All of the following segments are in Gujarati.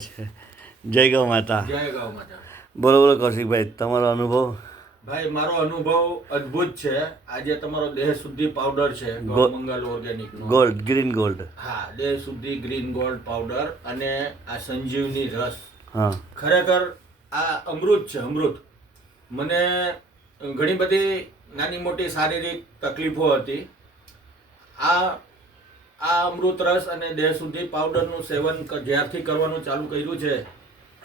જય ગૌ માતા. જય ગૌ માતા. બોલો બોલો કૌશિકભાઈ, તમારો અનુભવ. ભાઈ મારો અનુભવ અદ્ભુત છે. આજે તમારો દેહ શુદ્ધિ પાવડર છે ગૌમંગલ ઓર્ગેનિક ગોલ્ડ, ગ્રીન ગોલ્ડ. હા, દેહ શુદ્ધિ ગ્રીન ગોલ્ડ પાવડર અને આ સંજીવની રસ. હા, ખરેખર આ અમૃત છે, અમૃત. મને ઘણી બધી નાની મોટી શારીરિક તકલીફો હતી. આ અમૃત રસ અને દેહ શુદ્ધિ પાવડરનું સેવન જ્યારથી કરવાનું ચાલુ કર્યું છે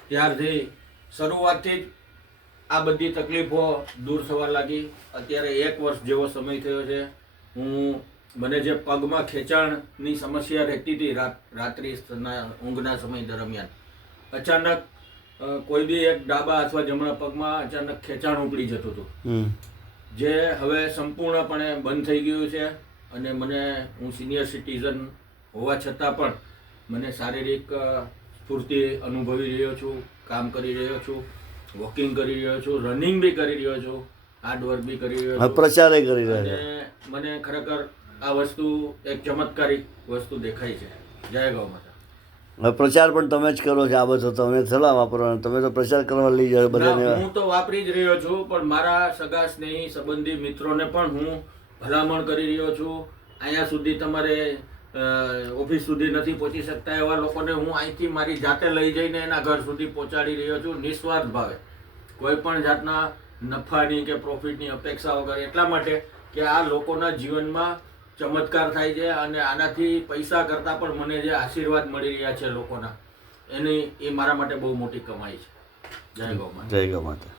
ત્યારથી શરૂઆતથી જ આ બધી તકલીફો દૂર થવા લાગી. અત્યારે 1 વર્ષ જેવો સમય થયો છે. મને જે પગમાં ખેંચાણની સમસ્યા રહેતી હતી રાત્રિના ઊંઘના સમય દરમિયાન, અચાનક કોઈ બી એક ડાબા અથવા જમણા પગમાં અચાનક ખેંચાણ ઉપડી જતું હતું, જે હવે સંપૂર્ણપણે બંધ થઈ ગયું છે. અને હું સિનિયર સિટીઝન હોવા છતાં પણ મને શારીરિક સ્ફૂર્તિ અનુભવી રહ્યો છું, કામ કરી રહ્યો છું, વોકિંગ કરી રહ્યો છું, રનિંગ બી કરી રહ્યો છું, હાર્ડ વર્ક બી કરી રહ્યો છું, પ્રચારે કરી રહ્યા છે. અને મને ખરેખર આ વસ્તુ એક ચમત્કારિક વસ્તુ દેખાય છે. જય ગૌ માતા. હવે પ્રચાર પણ તમે જ કરો છો. આ બધું તમે સલાહ વાપરવાનો, તમે તો પ્રચાર કરવા લઈ જાઓ બધાને. હું તો વાપરી જ રહ્યો છું, પણ મારા સગા સ્નેહી સંબંધી મિત્રોને પણ હું ભલામણ કરી રહ્યો છું. અહીંયા સુધી તમારે ઓફિસ સુધી નથી પહોંચી શકતા એવા લોકોને હું અહીંથી મારી જાતે લઈ જઈને એના ઘર સુધી પહોંચાડી રહ્યો છું, નિસ્વાર્થ ભાવે, કોઈ પણ જાતના નફાની કે પ્રોફિટની અપેક્ષા વગર. એટલા માટે કે આ લોકોના જીવનમાં ચમત્કાર થાય છે અને આનાથી પૈસા કરતાં પણ મને જે આશીર્વાદ મળી રહ્યા છે લોકોના, એ મારા માટે બહુ મોટી કમાઈ છે. જય ગૌ માતા. જય ગૌ માતા.